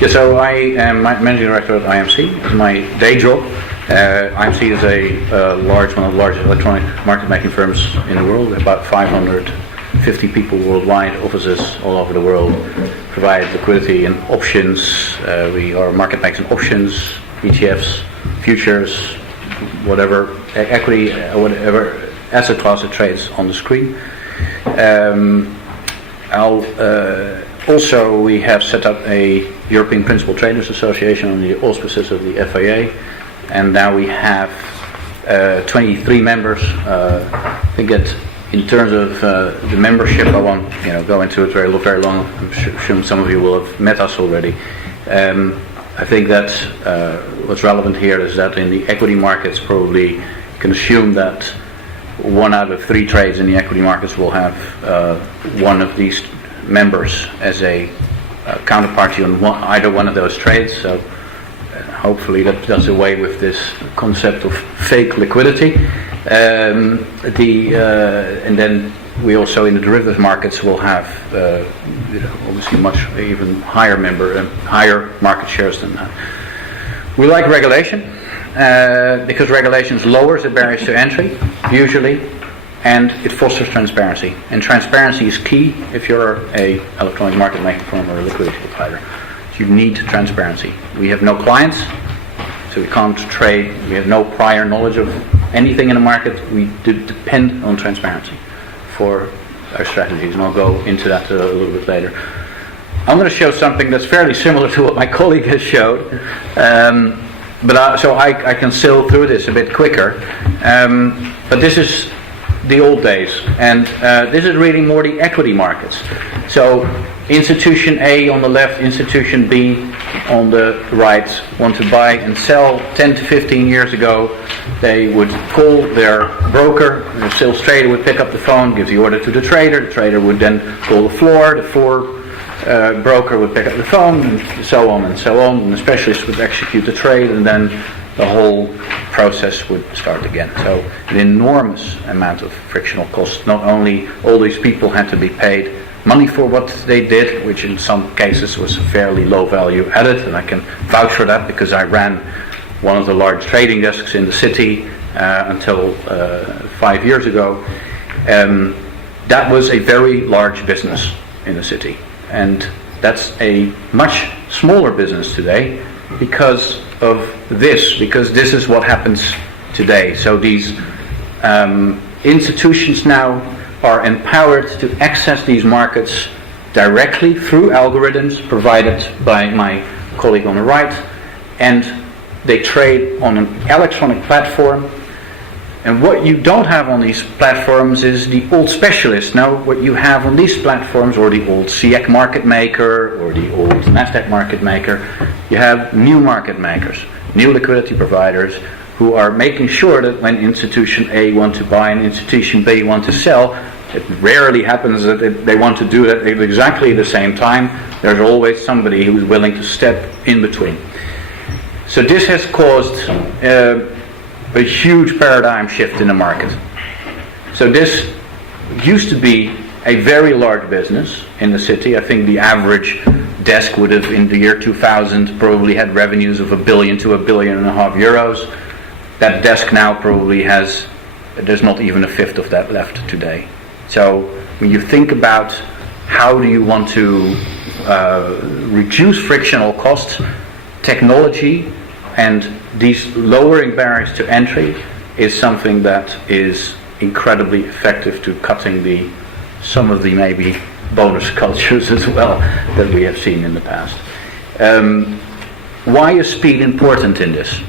Yeah, so I am managing director at IMC. It's my day job. IMC is one of the largest electronic market making firms in the world. About 550 people worldwide, offices all over the world, provide liquidity and options. We are market makers in options, ETFs, futures, whatever equity, whatever asset class it trades on the screen. Also, we have set up a European Principal Traders Association on the auspices of the FIA, and now we have 23 members. I think that in terms of the membership, I won't go into it very long. I'm sure some of you will have met us already. I think that what's relevant here is that in the equity markets, probably you can assume that 1 out of 3 trades in the equity markets will have one of these members as a counterparty on either one of those trades. So hopefully that does away with this concept of fake liquidity. And then we also in the derivatives markets will have obviously much even higher market shares than that. We like regulation because regulation lowers the barriers to entry usually, and it fosters transparency. And transparency is key if you're a electronic market making firm or a liquidity provider. So you need transparency. We have no clients, so we can't trade. We have no prior knowledge of anything in the market. We depend on transparency for our strategies, and I'll go into that a little bit later. I'm going to show something that's fairly similar to what my colleague has showed, so I can sail through this a bit quicker. But this is the old days, and this is really more the equity markets. So institution A on the left, institution B on the right want to buy and sell. 10 to 15 years ago, they would call their broker, the sales trader would pick up the phone, give the order to the trader would then call the floor broker would pick up the phone, and so on, and the specialist would execute the trade, and then the whole process would start again. So an enormous amount of frictional costs. Not only all these people had to be paid money for what they did, which in some cases was fairly low value added, and I can vouch for that because I ran one of the large trading desks in the city until 5 years ago. That was a very large business in the city, and that's a much smaller business today because this is what happens today. So these institutions now are empowered to access these markets directly through algorithms provided by my colleague on the right, and they trade on an electronic platform. And what you don't have on these platforms is the old specialist. Now what you have on these platforms, or the old CX market maker, or the old Nasdaq market maker, you have new market makers, new liquidity providers, who are making sure that when institution A want to buy and institution B want to sell, it rarely happens that they want to do that at exactly the same time. There's always somebody who's willing to step in between. So this has caused a huge paradigm shift in the market. So this used to be a very large business in the city. I think the average desk would have, in the year 2000, probably had revenues of €1 billion to €1.5 billion. That desk now probably there's not even a fifth of that left today. So when you think about how do you want to reduce frictional costs, technology and these lowering barriers to entry is something that is incredibly effective to cutting some of the maybe bonus cultures as well that we have seen in the past. Why is speed important in this?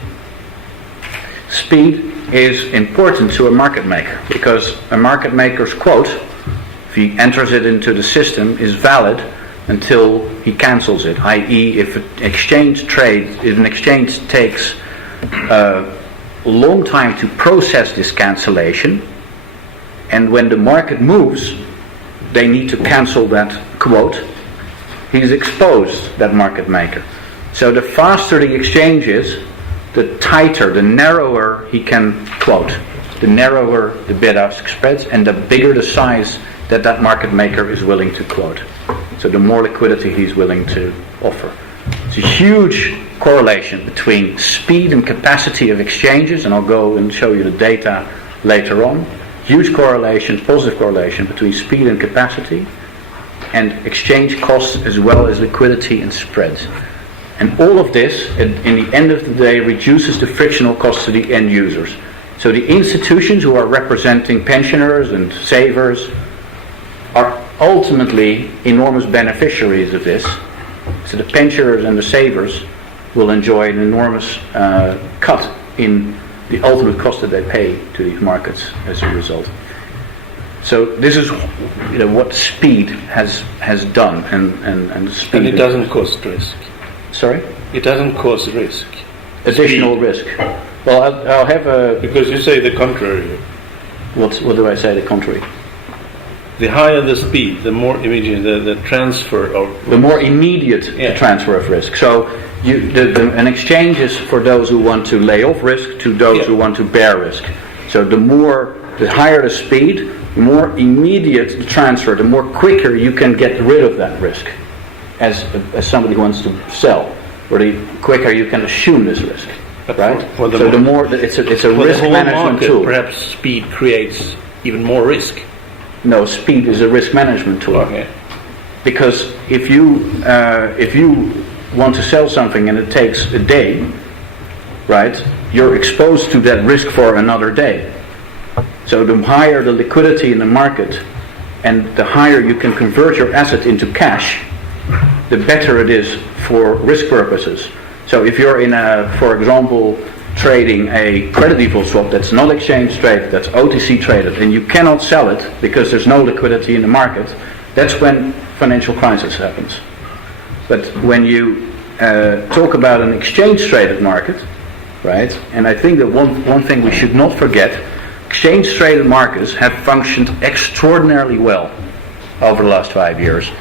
Speed is important to a market maker because a market maker's quote, if he enters it into the system, is valid until he cancels it. I.e., if an exchange takes a long time to process this cancellation, and when the market moves, they need to cancel that quote, he's exposed, that market maker. So the faster the exchange is, the tighter, the narrower he can quote, the narrower the bid-ask spreads, and the bigger the size that market maker is willing to quote. So the more liquidity he's willing to offer. It's a huge correlation between speed and capacity of exchanges, and I'll go and show you the data later on. Huge correlation, positive correlation between speed and capacity, and exchange costs as well as liquidity and spreads. And all of this, in the end of the day, reduces the frictional costs to the end users. So the institutions who are representing pensioners and savers are ultimately enormous beneficiaries of this. So the pensioners and the savers will enjoy an enormous cut in the ultimate cost that they pay to these markets as a result. So this is what speed has done, and the speed. And it doesn't cause risk. Sorry? It doesn't cause risk. Additional risk. Well, I'll have a... Because you say the contrary. What do I say the contrary? The higher the speed, the more immediate the transfer of risk. The more immediate the transfer of risk. So an exchange is for those who want to lay off risk to those who want to bear risk. So the higher the speed, the more immediate the transfer, the more quicker you can get rid of that risk as somebody who wants to sell, or the quicker you can assume this risk. Right? For so the more it's a risk management market, tool. Perhaps speed creates even more risk. No, speed is a risk management tool. Okay. Because if you want to sell something and it takes a day, right? You're exposed to that risk for another day. So the higher the liquidity in the market, and the higher you can convert your asset into cash, the better it is for risk purposes. So if you're for example, trading a credit default swap that's not exchange traded, that's OTC traded, and you cannot sell it because there's no liquidity in the market, that's when financial crisis happens. But when you talk about an exchange traded market, right, and I think that one thing we should not forget, exchange traded markets have functioned extraordinarily well over the last 5 years.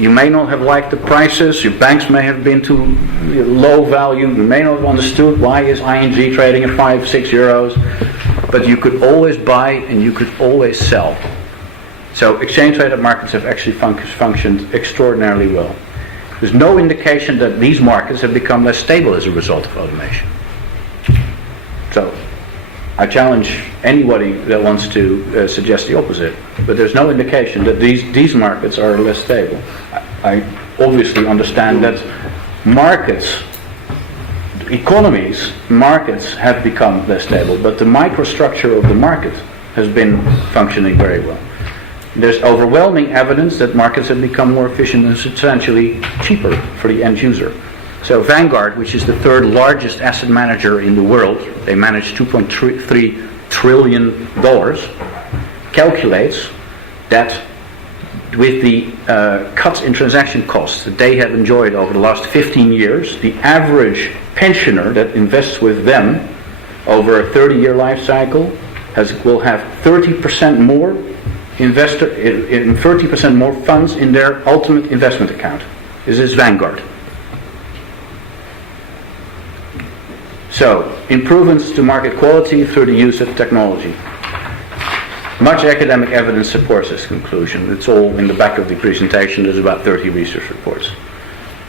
You may not have liked the prices, your banks may have been too low value, you may not have understood why is ING trading at 5-6 euros, but you could always buy and you could always sell. So exchange traded markets have actually functioned extraordinarily well. There's no indication that these markets have become less stable as a result of automation. So I challenge anybody that wants to suggest the opposite, but there's no indication that these markets are less stable. I obviously understand that markets have become less stable, but the microstructure of the market has been functioning very well. There's overwhelming evidence that markets have become more efficient and substantially cheaper for the end user. So Vanguard, which is the third largest asset manager in the world, they manage $2.3 trillion, calculates that with the cuts in transaction costs that they have enjoyed over the last 15 years, the average pensioner that invests with them over a 30-year life cycle will have 30% more 30% more funds in their ultimate investment account. This is Vanguard. So, improvements to market quality through the use of technology. Much academic evidence supports this conclusion. It's all in the back of the presentation. There's about 30 research reports.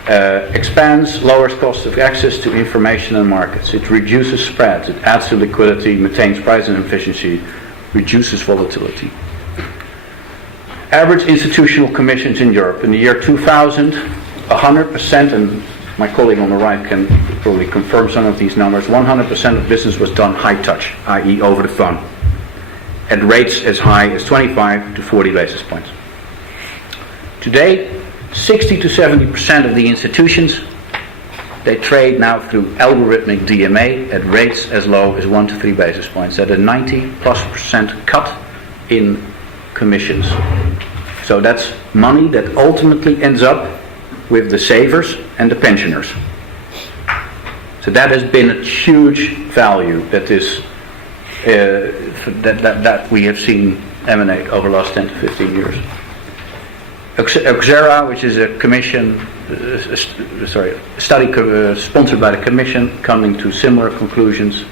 Expands, lowers cost of access to information and markets. It reduces spreads. It adds to liquidity, maintains price and efficiency, reduces volatility. Average institutional commissions in Europe. In the year 2000, 100%, and my colleague on the right can probably confirm some of these numbers, 100% of business was done high touch, i.e. over the phone, at rates as high as 25 to 40 basis points. Today, 60 to 70% of the institutions, they trade now through algorithmic DMA at rates as low as 1 to 3 basis points, at a 90+% cut in commissions. So that's money that ultimately ends up with the savers and the pensioners. So that has been a huge value that we have seen emanate over the last 10 to 15 years. Oxera, which is a study sponsored by the Commission, coming to similar conclusions.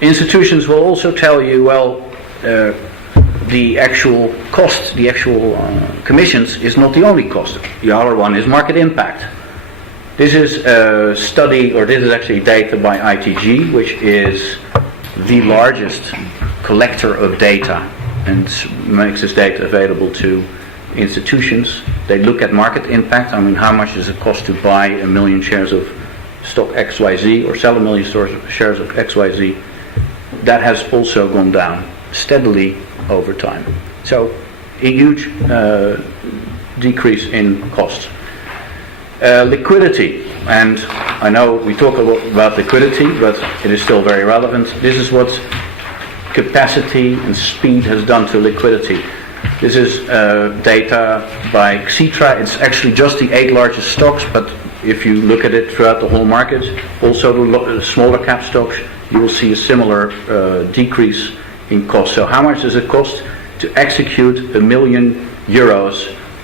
Institutions will also tell you, well, the actual cost, the actual commissions is not the only cost. The other one is market impact. This is a study, or this is actually data by ITG, which is the largest collector of data and makes this data available to institutions. They look at market impact. I mean, how much does it cost to buy 1 million shares of stock XYZ or sell 1 million shares of XYZ? That has also gone down steadily over time. So a huge decrease in costs. Liquidity, and I know we talk a lot about liquidity, but it is still very relevant. This is what capacity and speed has done to liquidity. This is data by Xetra. It's actually just the 8 largest stocks, but if you look at it throughout the whole market, also the smaller cap stocks, you will see a similar decrease in cost. So how much does it cost to execute €1 million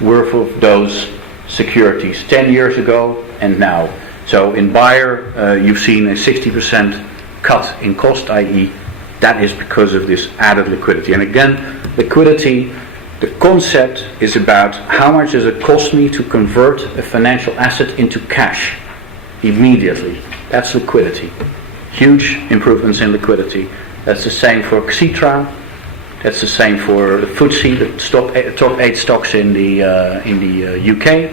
worth of those securities 10 years ago and now? So in Bayer, you've seen a 60% cut in cost, i.e. that is because of this added liquidity. And again, liquidity, the concept is about how much does it cost me to convert a financial asset into cash immediately. That's liquidity. Huge improvements in liquidity. That's the same for Xetra. That's the same for the FTSE, the top 8 stocks in the UK.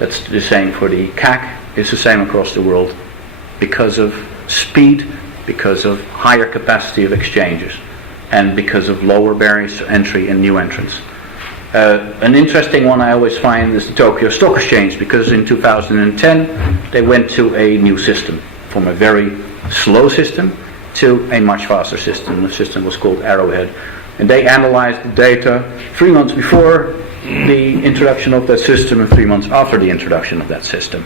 That's the same for the CAC. It's the same across the world because of speed, because of higher capacity of exchanges, and because of lower barriers to entry and new entrants. An interesting one I always find is the Tokyo Stock Exchange, because in 2010 they went to a new system, from a very slow system to a much faster system. The system was called Arrowhead, and they analyzed the data 3 months before the introduction of that system and 3 months after the introduction of that system.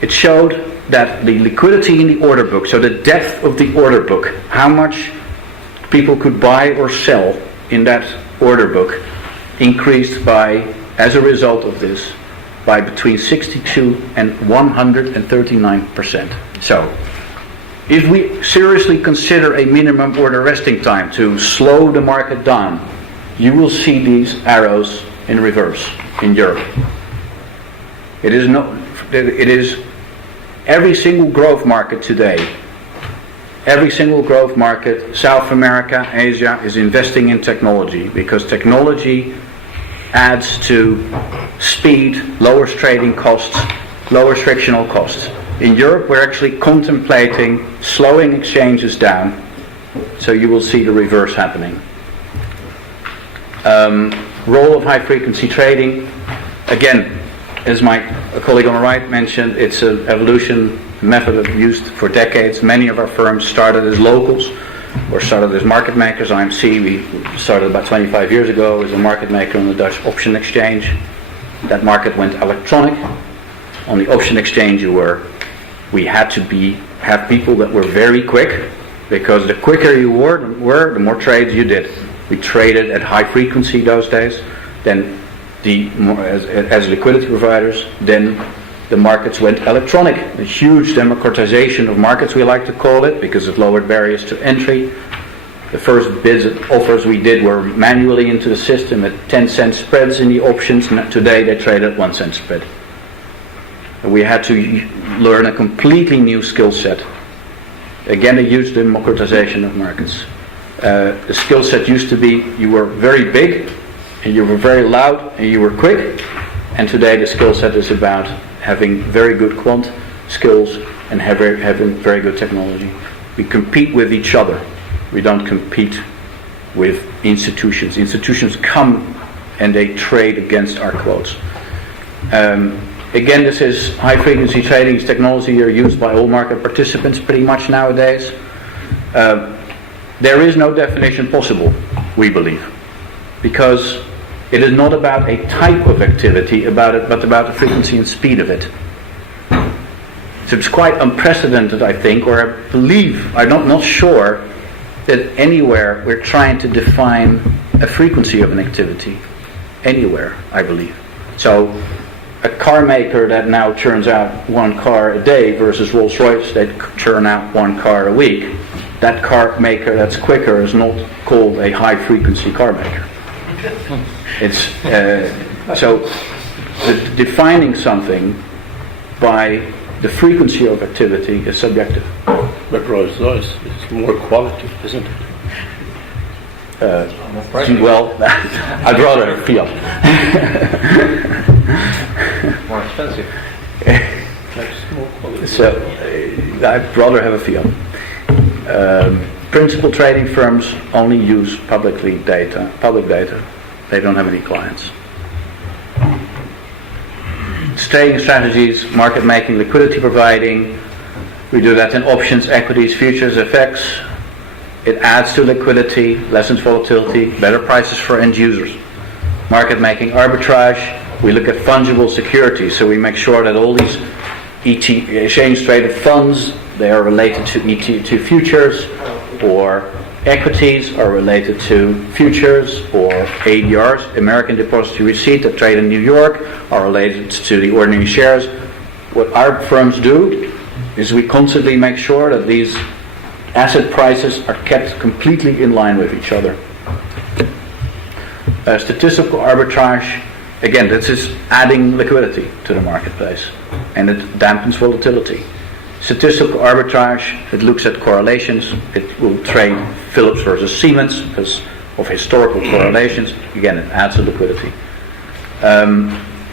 It showed that the liquidity in the order book, so the depth of the order book, how much people could buy or sell in that order book, increased by, as a result of this, by between 62 and 139%. So, if we seriously consider a minimum order resting time to slow the market down, you will see these arrows in reverse in Europe. It is every single growth market today, every single growth market, South America, Asia, is investing in technology, because technology adds to speed, lowers trading costs, lowers frictional costs. In Europe, we're actually contemplating slowing exchanges down, so you will see the reverse happening. Role of high-frequency trading, again, as my colleague on the right mentioned, it's an evolution method used for decades. Many of our firms started as locals or started as market makers. IMC, we started about 25 years ago as a market maker on the Dutch option exchange. That market went electronic. On the option exchange, we had to have people that were very quick, because the quicker you were, the more trades you did. We traded at high frequency those days. Then, as liquidity providers, then the markets went electronic. A huge democratization of markets, we like to call it, because it lowered barriers to entry. The first bids and offers we did were manually into the system at 10-cent spreads in the options. Today they trade at 1 cent spread. We had to learn a completely new skill set. Again, a huge democratization of markets. The skill set used to be you were very big, and you were very loud, and you were quick. And today the skill set is about having very good quant skills and having very good technology. We compete with each other. We don't compete with institutions. Institutions come and they trade against our quotes. Again, this is high-frequency trading. It's technology are used by all market participants pretty much nowadays. There is no definition possible, we believe, because it is not about a type of activity, but about the frequency and speed of it. So it's quite unprecedented, I think, or I believe, I'm not sure that anywhere we're trying to define a frequency of an activity. Anywhere, I believe. So a car maker that now churns out 1 car a day versus Rolls-Royce that churn out 1 car a week, that car maker that's quicker is not called a high frequency car maker. It's so defining something by the frequency of activity is subjective. But Rolls Royce is more quality, isn't it? Well, I'd rather have Fiat. More expensive. More quality. So I'd rather have a Fiat. Principal trading firms only use public data. They don't have any clients. Trading strategies, market making, liquidity providing. We do that in options, equities, futures, FX. It adds to liquidity, lessens volatility, better prices for end users. Market making, arbitrage. We look at fungible securities, so we make sure that all these exchange traded funds, they are related to futures, or equities are related to futures, or ADRs, American Depository Receipt, that trade in New York, are related to the ordinary shares. What our firms do is we constantly make sure that these asset prices are kept completely in line with each other. Statistical arbitrage, again, this is adding liquidity to the marketplace, and it dampens volatility. Statistical arbitrage, it looks at correlations. It will trade Phillips versus Siemens because of historical correlations. Again, it adds to liquidity.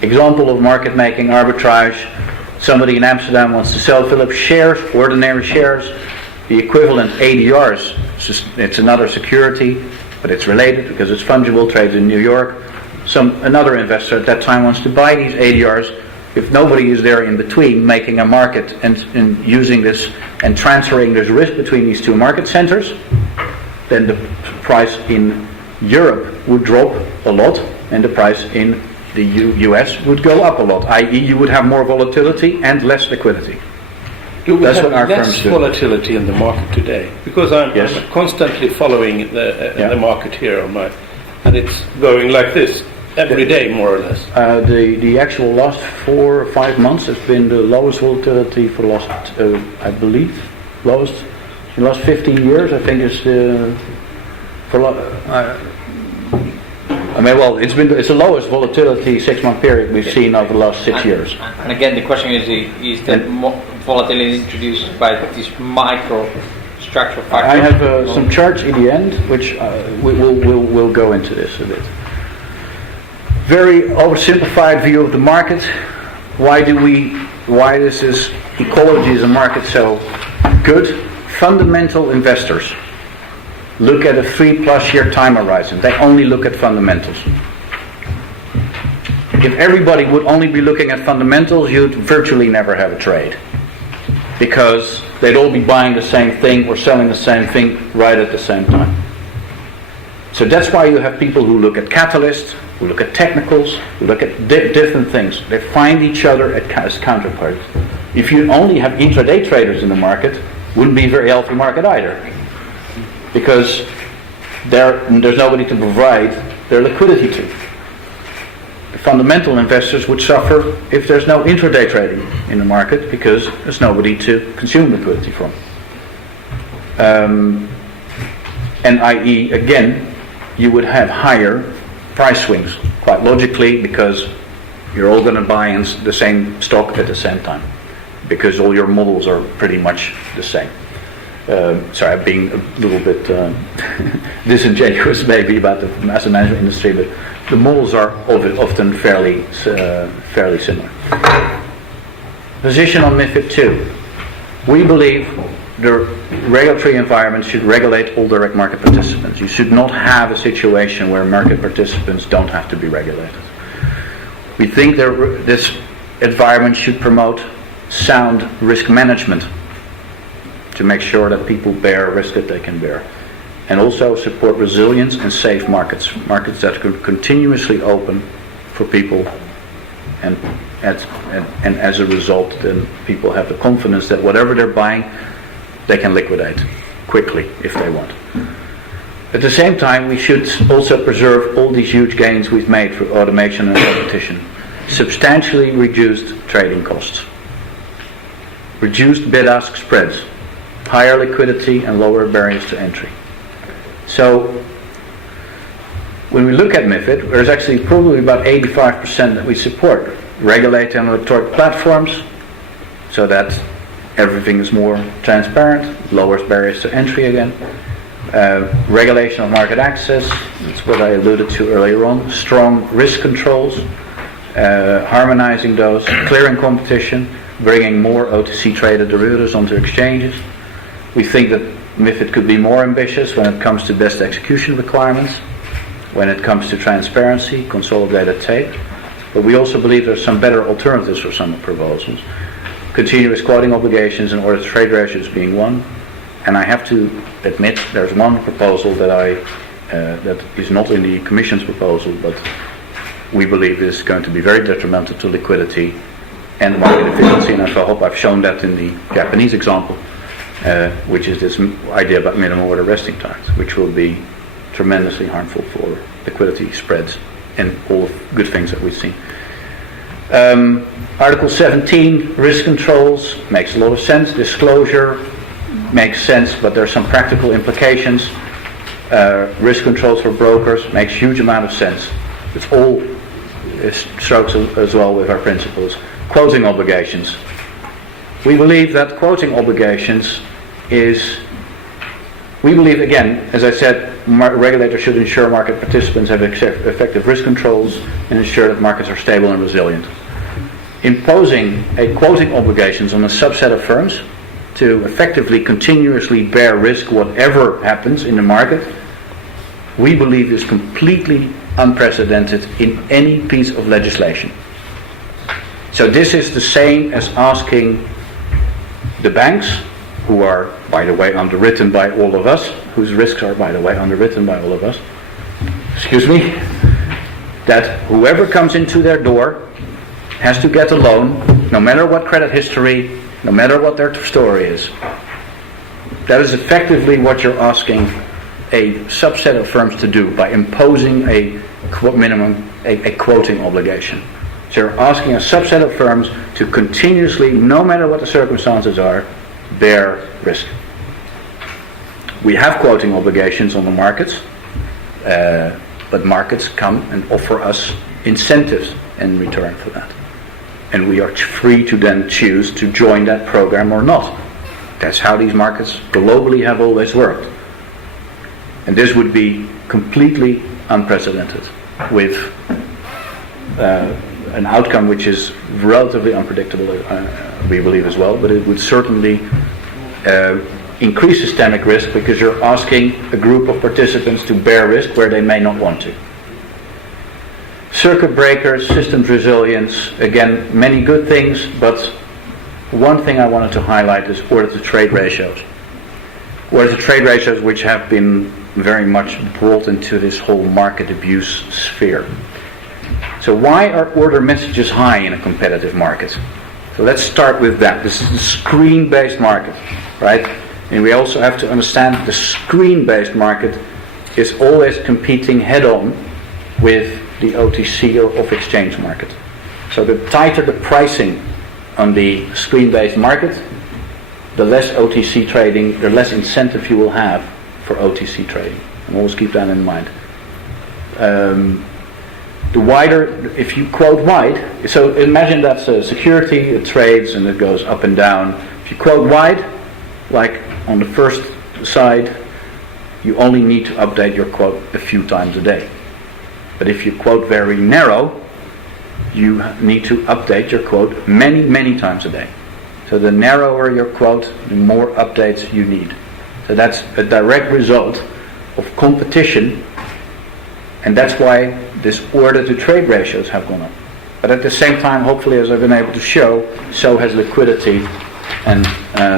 Example of market making arbitrage, somebody in Amsterdam wants to sell Philips shares, ordinary shares. The equivalent ADRs, it's another security, but it's related because it's fungible, trades in New York. Another investor at that time wants to buy these ADRs. If nobody is there in between making a market and using this and transferring this risk between these two market centers, then the price in Europe would drop a lot and the price in the US would go up a lot, i.e. you would have more volatility and less liquidity. Do we That's have what our less firms do. volatility in the market today? Because I'm constantly following the market here and it's going like this every day, more or less. The actual last 4 or 5 months has been the lowest volatility for the last, I believe, in the last 15 years. I think it's it's the lowest volatility 6-month period we've seen over the last 6 years. And again, the question is that volatility introduced by these micro structural factors? I have some charts in the end, which we'll go into this a bit. Very oversimplified view of the market. Why is this ecology as a market so good? Fundamental investors look at a 3+ year time horizon. They only look at fundamentals. If everybody would only be looking at fundamentals, you'd virtually never have a trade, because they'd all be buying the same thing or selling the same thing right at the same time. So that's why you have people who look at catalysts, who look at technicals, who look at different things. They find each other as counterparts. If you only have intraday traders in the market, wouldn't be a very healthy market either, because there's nobody to provide their liquidity to. The fundamental investors would suffer if there's no intraday trading in the market, because there's nobody to consume liquidity from. And i.e., again, you would have higher price swings, quite logically, because you're all going to buy in the same stock at the same time, because all your models are pretty much the same. Sorry, I'm being a little bit disingenuous maybe about the asset management industry, but the models are often fairly similar. Position on MiFID II. We believe the regulatory environment should regulate all direct market participants. You should not have a situation where market participants don't have to be regulated. We think this environment should promote sound risk management to make sure that people bear risk that they can bear, and also support resilience and safe markets that can continuously open for people, and as a result then people have the confidence that whatever they're buying they can liquidate quickly if they want. At the same time, we should also preserve all these huge gains we've made through automation and competition. Substantially reduced trading costs, reduced bid-ask spreads, higher liquidity and lower barriers to entry. So when we look at MiFID, there's actually probably about 85% that we support. Regulating on electronic platforms so that everything is more transparent, lowers barriers to entry again. Regulation of market access, that's what I alluded to earlier on. Strong risk controls, harmonizing those, clearing competition, bringing more OTC traded derivatives onto exchanges. We think that MiFID could be more ambitious when it comes to best execution requirements, when it comes to transparency, consolidated tape. But we also believe there's some better alternatives for some proposals. Continuous quoting obligations and order to trade ratios being one. And I have to admit there's one proposal that that is not in the Commission's proposal, but we believe is going to be very detrimental to liquidity and market efficiency. And I hope I've shown that in the Japanese example, which is this idea about minimum order resting times, which will be tremendously harmful for liquidity spreads and all the good things that we've seen. Article 17, risk controls, makes a lot of sense. Disclosure makes sense, but there are some practical implications. Risk controls for brokers makes huge amount of sense. It's all strokes as well with our principles. Quoting obligations. We believe that quoting obligations we believe, again, as I said, regulators should ensure market participants have effective risk controls and ensure that markets are stable and resilient. Imposing a quoting obligations on a subset of firms to effectively continuously bear risk whatever happens in the market, we believe is completely unprecedented in any piece of legislation. So this is the same as asking the banks, who are, by the way, underwritten by all of us, whose risks are, by the way, underwritten by all of us, that whoever comes into their door has to get a loan, no matter what credit history, no matter what their story is. That is effectively what you're asking a subset of firms to do by imposing a quoting obligation. So you're asking a subset of firms to continuously, no matter what the circumstances are, bear risk. We have quoting obligations on the markets, but markets come and offer us incentives in return for that. And we are free to then choose to join that program or not. That's how these markets globally have always worked. And this would be completely unprecedented with an outcome which is relatively unpredictable, we believe as well, but it would certainly increase systemic risk because you're asking a group of participants to bear risk where they may not want to. Circuit breakers, systems resilience, again, many good things, but one thing I wanted to highlight is order to trade ratios. Order to trade ratios which have been very much brought into this whole market abuse sphere. So why are order messages high in a competitive market? So let's start with that. This is a screen-based market, right? And we also have to understand the screen-based market is always competing head-on with the OTC or off-exchange market. So the tighter the pricing on the screen-based market, the less OTC trading, the less incentive you will have for OTC trading. And always keep that in mind. The wider, if you quote wide, so imagine that's a security, it trades and it goes up and down. If you quote wide, like on the first side, you only need to update your quote a few times a day. But if you quote very narrow, you need to update your quote many, many times a day. So the narrower your quote, the more updates you need. So that's a direct result of competition, and that's why this order to trade ratios have gone up. But at the same time, hopefully, as I've been able to show, so has liquidity, and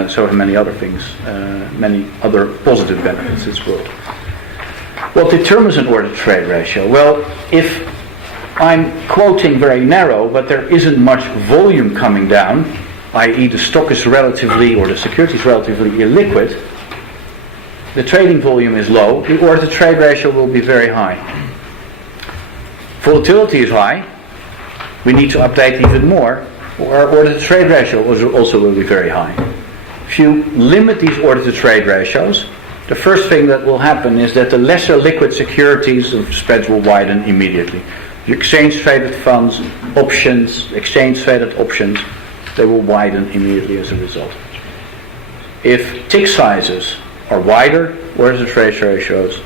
so have many other things, many other positive benefits as well. What determines an order to trade ratio? Well, if I'm quoting very narrow, but there isn't much volume coming down, i.e. the stock is relatively, or the security is relatively illiquid, the trading volume is low, the order to trade ratio will be very high. Volatility is high, we need to update even more, or order to trade ratio also will be very high. if you limit these order-to-trade ratios, the first thing that will happen is that the lesser liquid securities of spreads will widen immediately. The exchange-traded funds, options, exchange-traded options, they will widen immediately as a result. If tick sizes are wider, order-to-trade ratios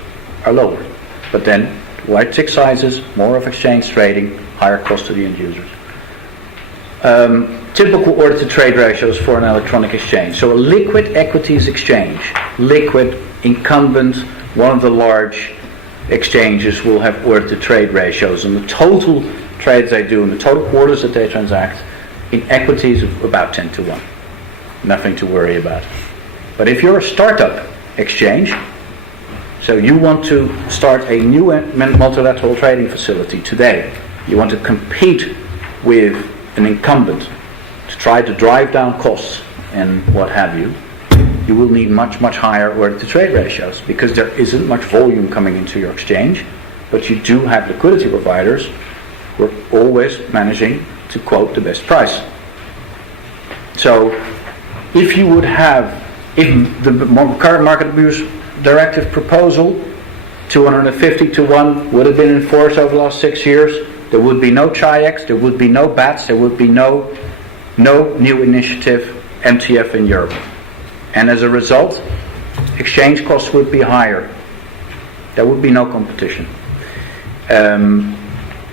are lower. But then, wide tick sizes, more of exchange trading, higher cost to the end users. Typical order-to-trade ratios for an electronic exchange. So a liquid equities exchange, liquid, incumbent, one of the large exchanges will have order-to-trade ratios, and the total trades they do and the total orders that they transact in equities of about 10 to 1. Nothing to worry about. But if you're a startup exchange, so you want to start a new multilateral trading facility today, you want to compete with an incumbent to try to drive down costs and what have you, you will need much higher order-to-trade ratios, because there isn't much volume coming into your exchange, but you do have liquidity providers who are always managing to quote the best price. So if you would have, if the current market abuse directive proposal 250 to 1 would have been enforced over the last 6 years, there would be no Chi-X, there would be no BATS, there would be no new initiative MTF in Europe. And as a result, exchange costs would be higher. There would be no competition.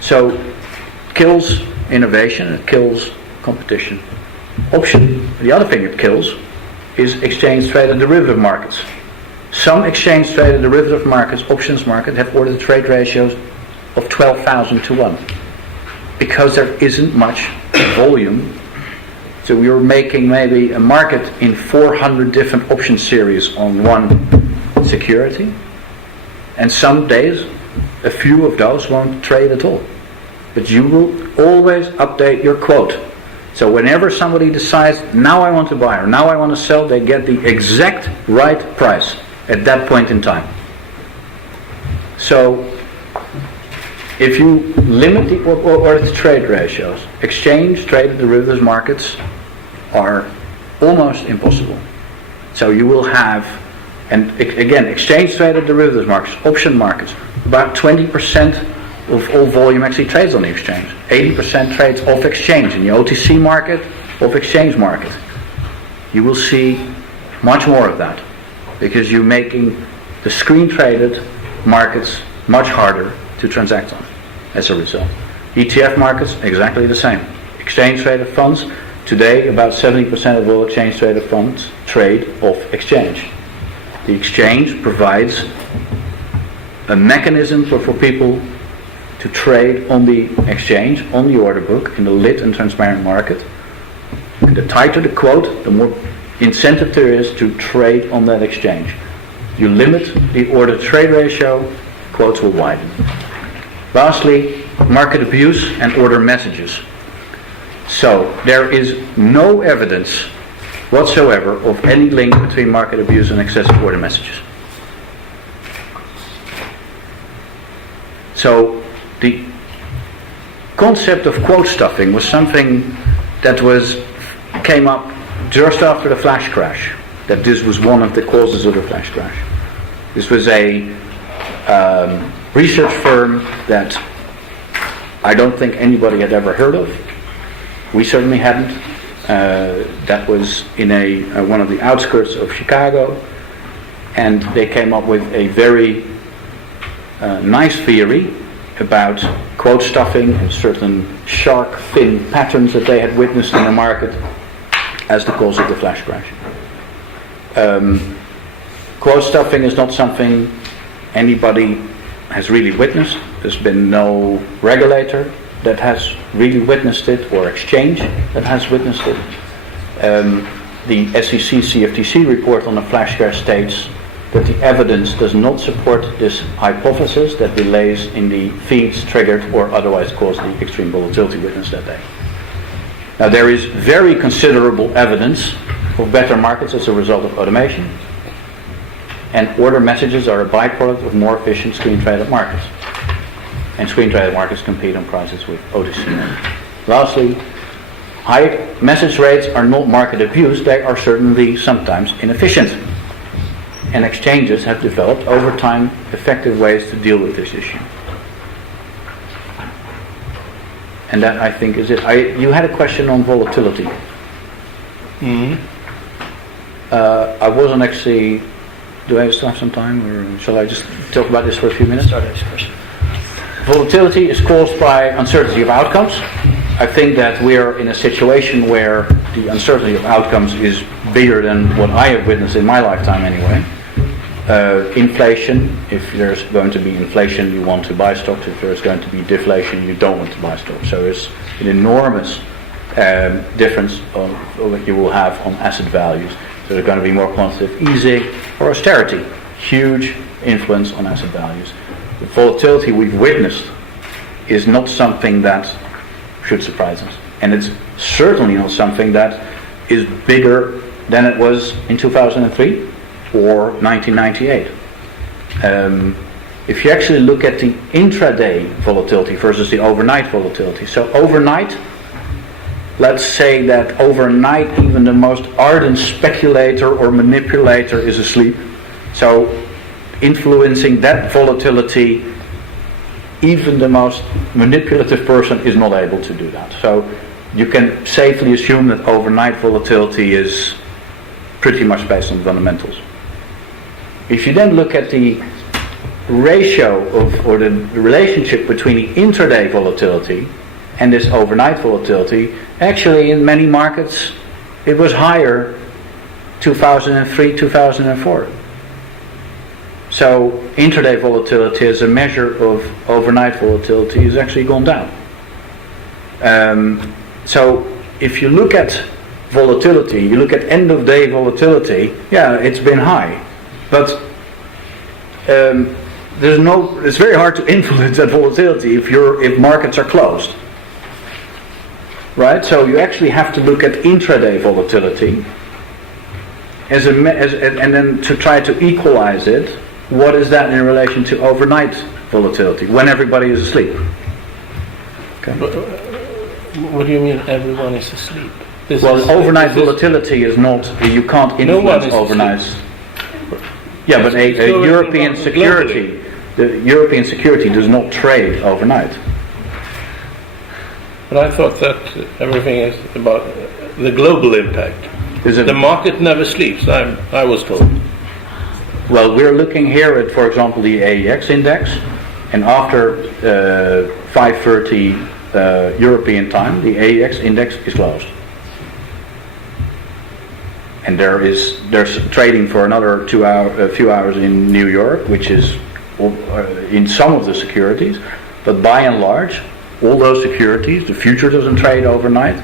So it kills innovation, it kills competition. The other thing it kills is exchange-traded derivative markets. Some exchange-traded derivative markets, options market, have order-to-trade ratios of 12,000 to 1. Because there isn't much volume. So you're making maybe a market in 400 different option series on one security. And some days, a few of those won't trade at all. But you will always update your quote. So whenever somebody decides, now I want to buy or now I want to sell, they get the exact right price at that point in time. So if you limit the order-to-trade ratios, exchange-traded derivatives markets are almost impossible. So you will have, and again, exchange-traded derivatives markets, option markets, about 20% of all volume actually trades on the exchange. 80% trades off exchange in the OTC market, off exchange market. You will see much more of that, because you're making the screen-traded markets much harder to transact on as a result. ETF markets, exactly the same. Exchange-traded funds, today about 70% of all exchange-traded funds trade off exchange. The exchange provides a mechanism for people to trade on the exchange, on the order book, in the lit and transparent market. And the tighter the quote, the more incentive there is to trade on that exchange. You limit the order-to-trade ratio, quotes will widen. Lastly, market abuse and order messages. So there is no evidence whatsoever of any link between market abuse and excessive order messages. So the concept of quote stuffing was something that came up just after the flash crash, that this was one of the causes of the flash crash. This was a research firm that I don't think anybody had ever heard of. We certainly hadn't. That was in one of the outskirts of Chicago, and they came up with a very nice theory about quote stuffing and certain shark fin patterns that they had witnessed in the market as the cause of the flash crash. Quote stuffing is not something anybody has really witnessed. There's been no regulator that has really witnessed it, or exchange that has witnessed it. The SEC CFTC report on the flash crash states that the evidence does not support this hypothesis that delays in the feeds triggered or otherwise caused the extreme volatility witnessed that day. Now, there is very considerable evidence of better markets as a result of automation, and order messages are a byproduct of more efficient screen-traded markets. And screen-traded markets compete on prices with OTC. Lastly, high message rates are not market abuse, they are certainly sometimes inefficient. And exchanges have developed over time effective ways to deal with this issue. And that, I think, is it. You had a question on volatility. Mm-hmm. I wasn't actually... Do I have some time, or shall I just talk about this for a few minutes? Start this question. Volatility is caused by uncertainty of outcomes. I think that we are in a situation where the uncertainty of outcomes is bigger than what I have witnessed in my lifetime anyway. Inflation, if there's going to be inflation, you want to buy stocks. If there's going to be deflation, you don't want to buy stocks. So there's an enormous difference of what you will have on asset values. So there's going to be more quantitative easing or austerity. Huge influence on asset values. The volatility we've witnessed is not something that should surprise us. And it's certainly not something that is bigger than it was in 2003 or 1998. If you actually look at the intraday volatility versus the overnight volatility. So overnight, let's say that overnight even the most ardent speculator or manipulator is asleep. So influencing that volatility, even the most manipulative person is not able to do that. So you can safely assume that overnight volatility is pretty much based on fundamentals. If you then look at the ratio of, or the relationship between the intraday volatility and this overnight volatility, actually in many markets it was higher 2003, 2004. So intraday volatility as a measure of overnight volatility has actually gone down. So if you look at volatility, you look at end of day volatility, yeah, it's been high. But it's very hard to influence that volatility if markets are closed. Right? So you actually have to look at intraday volatility and then to try to equalize it. What is that in relation to overnight volatility when everybody is asleep? Okay. What do you mean everyone is asleep? Overnight volatility is not, you can't influence overnight. Yeah, but a European security, the European security does not trade overnight. But I thought that everything is about the global impact. The market never sleeps, I was told. Well, we're looking here at, for example, the AEX index, and after 5:30 European time, the AEX index is closed. And there's trading for another few hours in New York, which is in some of the securities, but by and large, all those securities, the future doesn't trade overnight,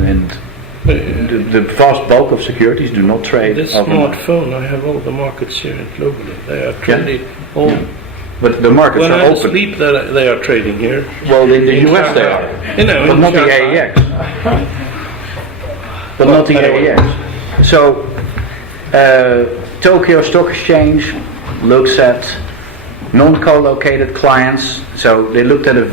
and the vast bulk of securities do not trade this overnight. Smartphone, I have all the markets here globally. They are trading all. Yeah. But the markets when are I'm open. asleep, they are trading here. Well, in the US they are, but not the AEX. But not the AEX. So, Tokyo Stock Exchange looks at non-co-located clients. So they looked at a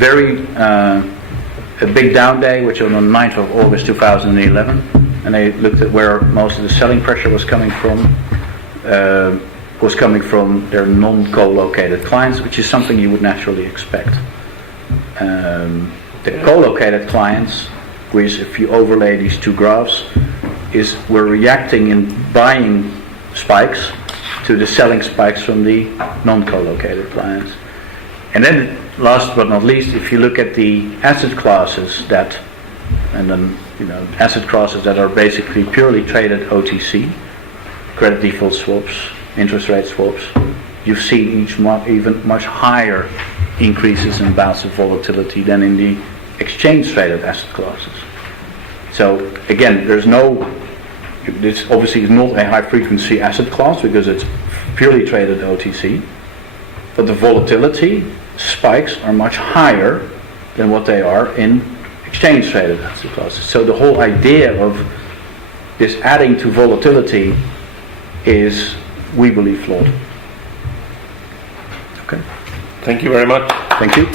big down day, which was on the 9th of August 2011, and they looked at where most of the selling pressure was coming from. Their non-co-located clients, which is something you would naturally expect. The co-located clients, which if you overlay these two graphs, we're reacting in buying spikes to the selling spikes from the non-co-located clients. And then, last but not least, if you look at the asset classes asset classes that are basically purely traded OTC, credit default swaps, interest rate swaps, you've seen even much higher increases in bouts of volatility than in the exchange traded asset classes. So again, this obviously is not a high frequency asset class because it's purely traded OTC, but the volatility spikes are much higher than what they are in exchange traded asset classes. So the whole idea of this adding to volatility is, we believe, flawed. Okay. Thank you very much. Thank you.